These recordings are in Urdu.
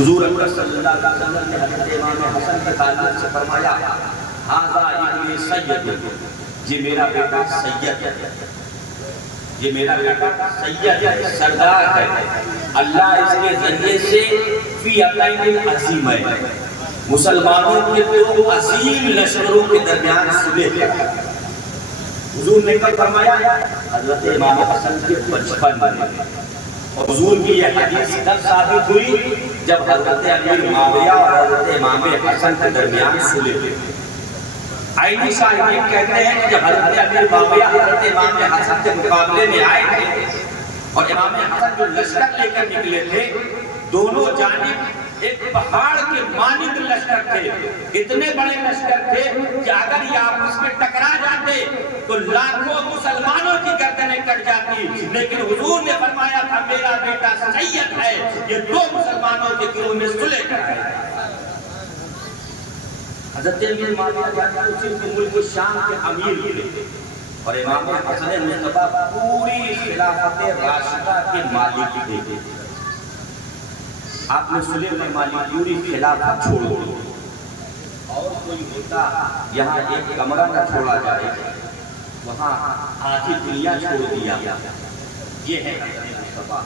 حضور اکرم صلی اللہ علیہ وسلم نے حضرت امام حسن کے تعلق سے فرمایا ھذا ابنی سید، یہ میرا بیٹا سید ہے، یہ میرا بیٹا سید ہے، سردار ہے، اللہ اس کے ذریعے سے فی عقائد عظیم ہے، مسلمانوں کے دو عظیم لشکروں کے درمیان صلح ہے۔ حضور نے کب فرمایا؟ حضرت امام حسن کے 55 میں، اور حضور کی یہ حدیث تب ثابت ہوئی جب حضرت امیر معاویہ اور حضرت امام حسن کے درمیان صلح ہوئی۔ آئینی صاحبین کہتے ہیں کہ جب حضرت امیر معاویہ حضرت امام حسن کے مقابلے میں آئے تھے اور امام حسن جو لشکر لے کر نکلے تھے، دونوں جانب ایک پہاڑ کے مانند لشکر تھے، اتنے بڑے لشکر تھے کہ اگر یہ آپس میں ٹکرا جاتے تو لاکھوں مسلمانوں کی گردنیں کٹ جاتی، لیکن حضور نے فرمایا تھا میرا بیٹا سید ہے، یہ دو مسلمانوں کے گروہ میں صلح کرائے۔ حضرت امیر معاویہ جانتے اسی ملک شام کے امیر تھے، اور امام حسن مصطفیٰ پوری خلافت راشدہ کے مالک تھے۔ آپ نے صلح میں مالی پوری خلافت چھوڑ دی، اور کوئی ہوتا یہاں ایک کمرہ نہ چھوڑا جائے، وہاں آدھی دنیا چھوڑ دیا، یہ ہے حضرت مصطفیٰ۔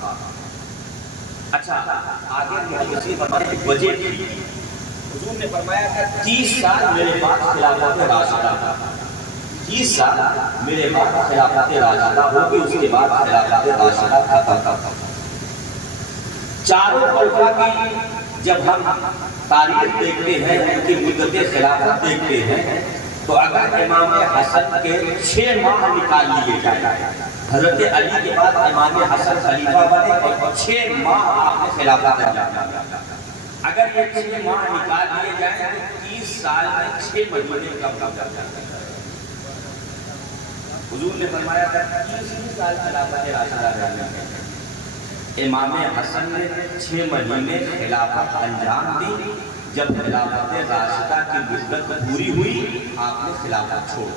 اچھا آگے اسی فرمانے وجہ تھی، حضور نے فرمایا کہ 30 سال میرے بعد خلافت راشدہ، 30 سال میرے بعد خلافت راشدہ ہوگی، اس کے بعد خلافت راشدہ ختم۔ چاروں خلفاء کی جب ہم تاریخ دیکھتے ہیں، ان کی مدت خلافت دیکھتے ہیں، تو اگر امام حسن کے 6 ماہ نکال لیے جائیں، حضرت علی کے بعد امام حسن خلیفہ بنے اور 6 ماہ آپ نے خلافت انجام دیا، اگر یہ 6 ماہ نکال لیے جائیں تو 30 سال میں 6 مہینے کم ہو جاتے ہیں۔ حضور نے فرمایا تھا 30 سال خلافت راشدہ رہنے میں، امام حسن نے 6 مہینے خلافت انجام دی۔ جب خلافت راشدہ کی مدت پوری ہوئی، آپ نے خلافت چھوڑ دی۔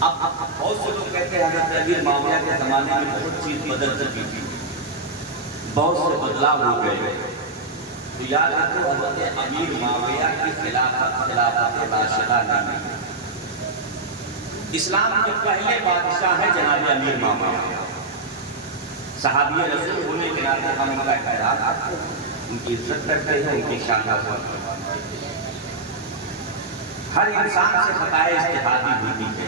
اب بہت سے لوگ کہتے ہیں حضرت امیر معاویہ کے زمانے میں بہت چیز بدل چکی تھی، بہت سے بدلاؤ ہو گئے، تو یاد رکھو حضرت امیر معاویہ کی خلافت راشدہ نہیں، اسلام کے پہلے بادشاہ ہے جناب امیر معاویہ، صحابی رسول ہونے کے ناطے ہم ان کا احترام کرتے ہیں، ان کی عزت کرتے ہیں، ان کی شان کا سوال کرتے ہیں۔ ہر انسان سے خطائے اجتہادی ہوتی ہے،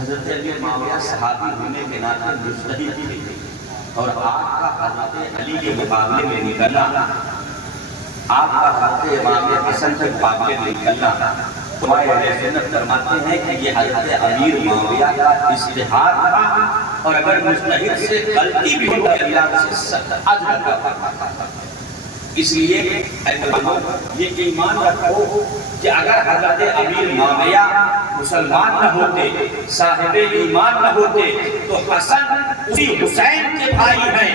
حضرت امیر معاویہ صحابی ہونے کے ناطے مجتہد تھے، اور آپ کا حضرت علی کے مقابلے میں نکلنا، آپ کا حضرت امام حسن کے مقابلے میں نکلنا، ہمارے اہل سنت فرماتے ہیں کہ یہ حضرت امیر معاویہ کا اجتہاد تھا، اور اگر مجتہد سے غلطی بھی ہو تو اللہ سے سخت اجر کا فرمان تھا۔ اس لیے یہ ایمان رکھو کہ اگر حضرت امیر معاویہ مسلمان نہ ہوتے، صاحب ایمان نہ ہوتے، تو حسن اسی حسین کے بھائی ہیں،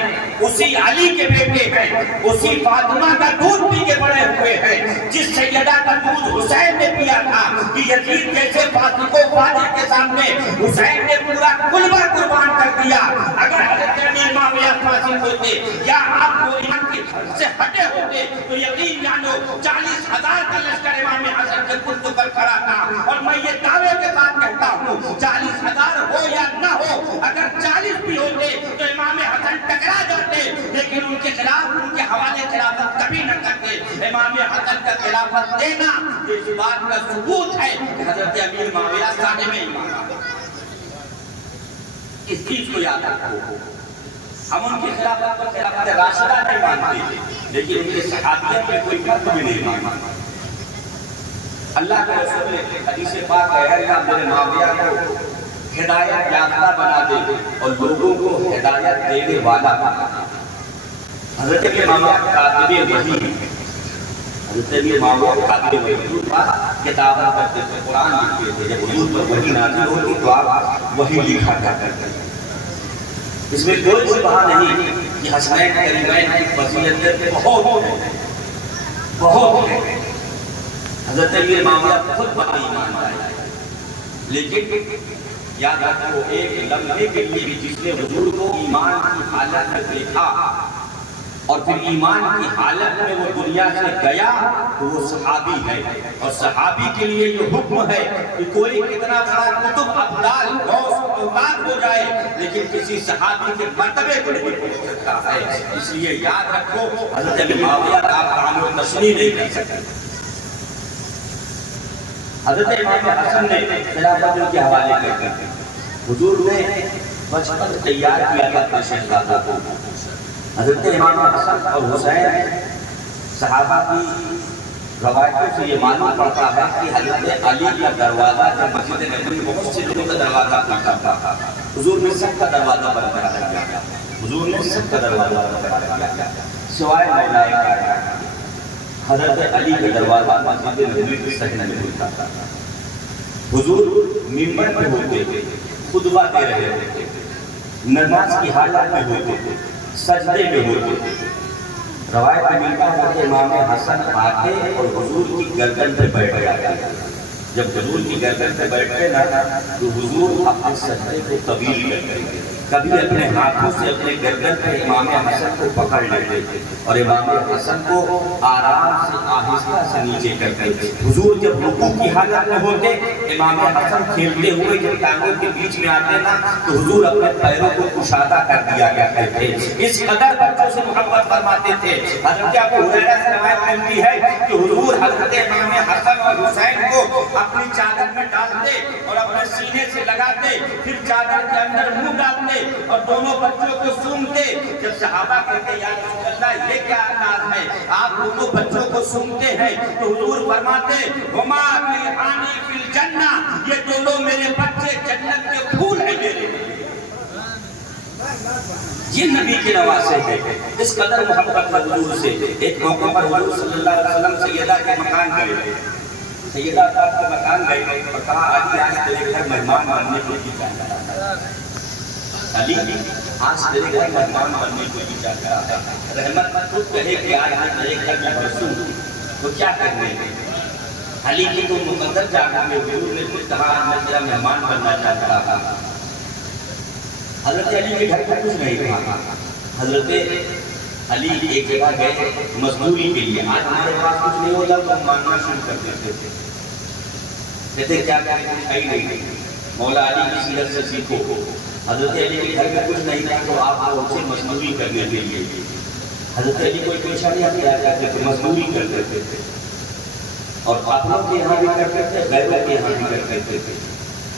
اسی علی کے بیٹے ہیں، اسی فاطمہ کا دودھ پی کے بڑے ہوئے ہیں، جس سیدہ کا دودھ حسین نے پیا تھا کہ یزید جیسے فاسق و فاجر کے سامنے حسین نے پورا کلبہ قربان کر دیا۔ اگر حضرت امیر معاویہ فاسق ہوتے یا آپ کو ایمان کی سے ہٹے ہوتے تو یقین جانو 40,000 کا لشکر امام حسن کے پشت پر کھڑا تھا، اور میں یہ دعوے کے ساتھ کہتا ہوں 40,000 ہو یا نہ ہو، اگر 40 بھی ہوتے تو امام حسن ٹکرا جاتے، لیکن ان کے خلاف ان کے حوالے خلافت کبھی نہ کرتے۔ امام حسن کا خلافت دینا اس بات کا ثبوت ہے کہ حضرت امیر معاویہ صاحب ایمان ہے۔ اس چیز کو یاد رکھو، ہم ان کی خلافت کو خلافت راشدہ نہیں مانتے، لیکن ان کے صحابیت میں کوئی فرق بھی نہیں مانتے۔ اللہ کے رسول نے حدیث پاک ہے اللہ میرے معاویہ کو ہدایت یافتہ بنا دے اور لوگوں کو ہدایت دینے والا بنا دے۔ حضرت امیر معاویہ کاتب وحی، حضرت امیر معاویہ کاتب وحی، کتابت کرتے تھے، قرآن لکھتے تھے، جب حضور پر وحی نازل ہوتی تو آپ وحی لکھا کرتے تھے۔ اس میں کوئی شبہ نہیں کہ حسنین کریمین کی فضیلتیں بہت ہیں۔ حضرت امیر معاویہ خود بڑا ایمان لائے، لیکن یاد رکھو ایک لمحے کے لیے بھی جس نے حضور کو ایمان کی حالت میں دیکھا اور پھر ایمان کی حالت میں وہ دنیا سے گیا تو وہ صحابی ہے، اور صحابی کے لیے یہ حکم ہے کہ کوئی کتنا بڑا کتب ابدال غوث محتاج ہو جائے لیکن کسی صحابی کے مرتبے کو نہیں پہنچ سکتا ہے۔ اس لیے یاد رکھو حضرت علی معاویہ آپ تعامل تشریح نہیں کر سکتے۔ حضرت امام حسن نے خلافت کے حوالے کر کے حضور نے بچپن تیار کیا تھا اپنے شہزادوں کو۔ حضرت امام حسن اور حسین صحابہ کی روایتوں سے یہ معلوم پڑتا ہے کہ حضرت علی کا دروازہ جب مسجد نبوی بہت سے لوگوں کا دروازہ کھلتا تھا، حضور نے سب کا دروازہ بند کرا دیا، حضور نے سب کا دروازہ بند کرا دیا سوائے مولا کائنات حضرت علی کا دروازہ مسجد نبوی کی صحن میں کھلتا تھا۔ حضور منبر پہ ہوتے تھے، خطبہ دے رہے ہوتے تھے، نماز کی حالت میں ہوتے تھے، سجدے میں ہوتے تھے۔ روایت میں ملتا ہے کہ امام حسن آتے اور حضور کی گردن پہ بیٹھ جاتے۔ جب حضور کی گردن پہ بیٹھتے نا تو حضور اپنے سجدے کو طویل کرتے، کبھی اپنے ہاتھوں سے اپنے گردن پہ امام حسن کو پکڑ لیتے اور امام حسن کو آرام سے آہستہ سے نیچے کرتے۔ حضور جب رکوع کی حالت میں ہوتے، امام حسن کھیلتے ہوئے جب ٹانگوں کے بیچ میں آتے نا تو حضور اپنے پیروں کو کشادہ کر دیا کرتے تھے۔ اس قدر بچوں سے محبت فرماتے تھے۔ حضرت ابو ہریرہ سے روایت ملتی ہے کہ حضور حضرت امام حسن اور حسین کو اپنی چادر میں ڈالتے اور اپنے سینے سے لگاتے، پھر چادر کے اندر منہ ڈالتے اور دونوں بچوں کو سونگتے۔ جب صحابہ کہتے یا رسول اللہ یہ کیا انداز ہے، آپ دونوں بچوں کو سونگتے ہیں، تو حضور فرماتے ہما ریحانی فی الجنہ، یہ دونوں میرے بچے جنت کے پھول ہیں میرے۔ یہ نبی کے نواسے ہیں، اس قدر محبت حضور سے۔ ایک موقع پر حضور صلی اللہ علیہ وسلم سیدہ کے مکان گئے، سیدہ کے مکان گئے اور کہا علی آج تیرے گھر مہمان بننے کو جی چاہتا ہے، علی آج تیرے گھر مہمان بننے کو جی چاہتا ہے۔ رحمت خود کہے کہ آج میں تیرے گھر میں برسوں تو کیا کرنے گے؟ علی کی تو مقدر جاگا میں حضور نے خود کہا آج میں تیرا مہمان بننا چاہتا تھا۔ حضرت علی کے گھر پر کچھ نہیں تھا۔ حضرت علی ایک جگہ گئے مزدوری کے لیے، آج ہمارے پاس کچھ نہیں ہوتا تو ہم مانگنا شروع کر دیتے تھے، کہتے کیا کریں کچھ ہے ہی نہیں، مولا علی کی سیرت سے سیکھو۔ حضرت علی کے گھر میں کچھ نہیں تھا تو آپ ان سے مزدوری کرنے کے لیے، حضرت علی کوئی پیچھا نہیں کیا کرتے تھے، مزدوری کرتے تھے اور اپنوں کے یہاں بھی کرتے تھے، غیروں کے یہاں بھی کرتے تھے،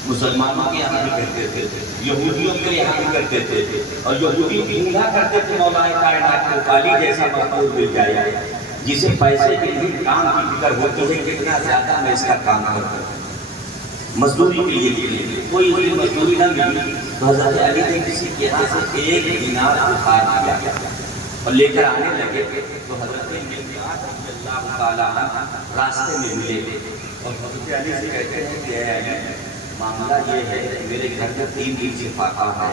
مسلمانوں کے یہاں بھی کرتے تھے، یہودیوں کے یہاں بھی کرتے تھے، اور یہودی ڈھونڈا کرتے تھے مولا کائنات کو علی جیسا مزدور مل جائے جسے پیسے کے لیے کام کی فکر ہوتی ہے کتنا زیادہ میں اس کا کام کرتا ہوں۔ مزدوری کے لیے کوئی مزدوری نہ ملی تو حضرت علی نے کسی کے یہاں سے ایک دینار اٹھا لیا اور لے کر آنے لگے تو حضرت مقداد رضی اللہ تعالیٰ عنہ راستے میں ملے اور حضرت علی سے کہتے ہیں کہ اے علی معاملہ یہ ہے کہ میرے گھر میں 3 دن سے فاقہ ہے،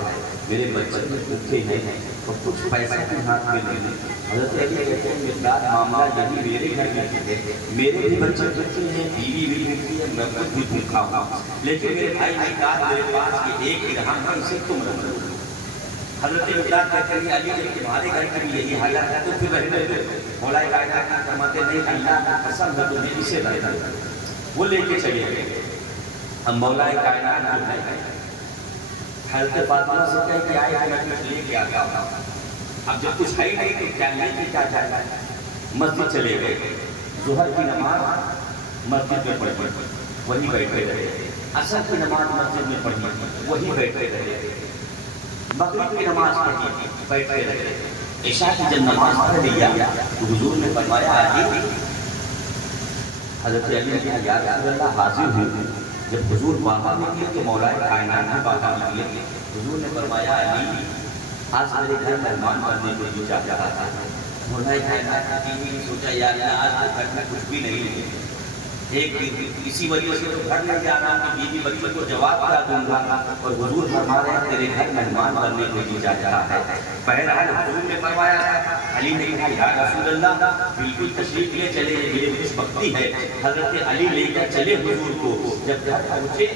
میرے بچے میں بھوکے ہیں اور کچھ پیسہ بھی ہاتھ میں نہیں۔ حضرت علی کہتے ہیں مقداد معاملہ یہی میرے گھر میں ہے، میرے بھی بچے بھوکے ہیں، بیوی بھی بھوکی ہے، میں خود بھی بھوکا ہوں، لیکن میرے بھائی مقداد میرے پاس یہ ایک درہم ہے، اسے تم رکھ لو۔ حضرت مقداد کہتے ہیں علی جب تمہارے گھر کی بھی یہی حالت ہے تو پھر رہنے دو۔ مولا کائنات فرماتے نہیں اللہ کی قسم ہے تمہیں اسے رکھ دو۔ وہ لے کے چلے گئے۔ اب مولا کائنات جو ہے حضرت فاطمہ سے کہے کہ آئے میں کچھ لے کے آتا ہوں۔ اب جب کچھ ہے ہی نہیں تو کیا لے کے کیا جائے؟ مسجد چلے گئے، ظہر کی نماز مسجد میں پڑھی، وہی بیٹھے رہے، عصر کی نماز مسجد میں پڑھی، وہی بیٹھے رہے، مغرب کی نماز پڑھی، بیٹھے رہے، عشاء کی جب نماز پڑھ لیا تو حضور نے فرمایا علی، حضرت علی نے کہا یا رسول اللہ حاضر ہوں۔ جب حضور باہر نکلے تو مولا کائنات بھی باہر نکلے، حضور نے فرمایا علی آج میرے گھر مہمان بننے کو جی چاہتا تھا۔ مولا کائنات نے سوچا یا اللہ آج تو گھر میں کچھ بھی نہیں ہے، ایک اسی وجہ سے تو گھر نہیں جا رہا ہوں کہ بیوی بچوں کو جواب کیا دوں گا، اور حضور فرما رہے ہیں تیرے گھر مہمان بننے کو جی چاہتا ہے۔ بہرحال حضور نے فرمایا، علی نے کہا یا رسول اللہ بالکل تشریف لے چلے، میری خوش بختی ہے۔ حضرت علی لے کر چلے حضور کو، جب گھر پہنچے